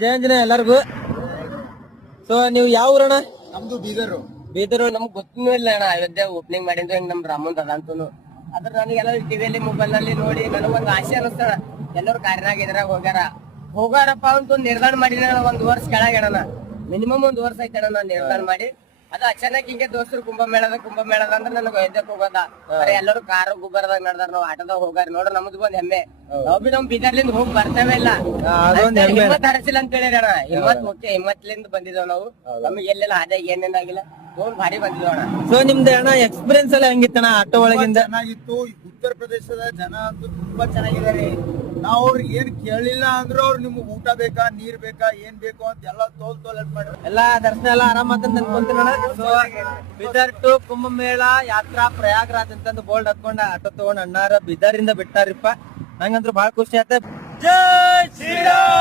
ಜಯ ಆಂಜನೇಯ ಎಲ್ಲರಿಗೂ. ಸೊ ನೀವು ಯಾವ ಊರಣ್ಣ? ನಮ್ದು ಬೀದರ್. ಬೀದರು ನಮ್ಗೆ ಗೊತ್ತೂ ಇಲ್ಲ ಅಣ್ಣ. ಅಯೋಧ್ಯೆ ಓಪನಿಂಗ್ ಮಾಡಿದ್ದು ಹೆಂಗ್ ನಮ್ ರಾಮಂದ್ ಅದಂತೂ ಅದ್ರ ನನಗೆಲ್ಲ ಟಿವಿಯಲ್ಲಿ ಮೊಬೈಲ್ ನಲ್ಲಿ ನೋಡಿ ನನಗೊಂದು ಆಸೆ ಅನಿಸ್ತಾರ. ಎಲ್ಲರೂ ಕಾರ್ನಾಗ ಇದ್ರಾಗ ಹೋಗಾರಪ್ಪ ಅಂತ ಒಂದು ನಿರ್ಧಾರ ಮಾಡಿನ. 1 ವರ್ಷ ಕೆಳಗಣ ಮಿನಿಮಮ್ 1 ವರ್ಷ ಐತೆ ನಾನು ನಿರ್ಧಾರ ಮಾಡಿ. ಅದ ಅಚಾನಕ್ ಹಿಂಗೆ ದೋಸ್ತರು ಕುಂಭಮೇಳದ ಅಂದ್ರೆ ನನಗೆ ಅಯೋಧ್ಯಕ್ಕೆ ಹೋಗೋದ. ಎಲ್ಲರೂ ಕಾರು ಗುಬ್ಬರದಾಗ ನಡ್ದಾರ, ನಾವು ಆಟೋದಾಗ ಹೋಗಾರ. ನೋಡ್ರಿ ನಮ್ದು ಒಂದ್ ಹೆಮ್ಮೆ. ನಾವ್ ಬಿ ನಮ್ ಬೀದರ್ಲಿಂದ ಹೋಗಿ ಬರ್ತೇವೆ ಇಲ್ಲ. ಹಿಮ್ಮತ್ ಹರಸಿಲ್ಲ ಅಂತ ಹೇಳಿರಿ ಅಣ್ಣ. ಹಿಮ್ಮತ್ಲಿಂದ ಬಂದಿದ್ದೇವ್ ನಾವು. ನಮಗೆ ಎಲ್ಲೆಲ್ಲ ಅದೇ ಏನೇನಾಗಿಲ್ಲ ಭಾರಿ ಬಂದಿದ್ದೇವಣ್ಣ. ಸೊ ನಿಮ್ದು ಅಣ್ಣ ಎಕ್ಸ್ಪೀರಿಯನ್ಸ್ ಎಲ್ಲ ಹೆಂಗಿತ್ತಣ್ಣ ಆಟೋ ಒಳಗಿಂದ? ಚೆನ್ನಾಗಿತ್ತು. ಉತ್ತರ ಪ್ರದೇಶದ ಜನ ಅಂತೂ ತುಂಬಾ ಚೆನ್ನಾಗಿದ್ದಾರೆ. ನಾವ್ ಅವ್ರಿಗೆ ಏನ್ ಕೇಳಿಲ್ಲ ಅಂದ್ರೂ ಅವ್ರು ನಿಮ್ಗೆ ಊಟ ಬೇಕಾ, ನೀರ್ ಬೇಕಾ, ಏನ್ ಬೇಕು ಅಂತ ಎಲ್ಲ ತೋಲ್ ಹೆಲ್ಪ್ ಮಾಡ್ರಿ. ಎಲ್ಲಾ ದರ್ಶನ ಎಲ್ಲ ಆರಾಮ ಅಂತ ಅನ್ಕೊಂತೀನಣ್ಣ. ಸೊ ಬೀದರ್ ಟು ಕುಂಭಮೇಳ ಯಾತ್ರಾ ಪ್ರಯಾಗ್ರಾಜ್ ಅಂತಂದು ಬೋಲ್ಡ್ ಹಾಕೊಂಡ ಆಟೋ ತಗೊಂಡ್ ಅಣ್ಣಾರ ಬೀದರ್ ಇಂದ ಬಿಟ್ಟಾರಿಪ್ಪ. ನಂಗಂದ್ರು ಬಹಳ ಖುಷಿ ಆಯ್ತ. ಜೈ ಶ್ರೀರಾಮ್.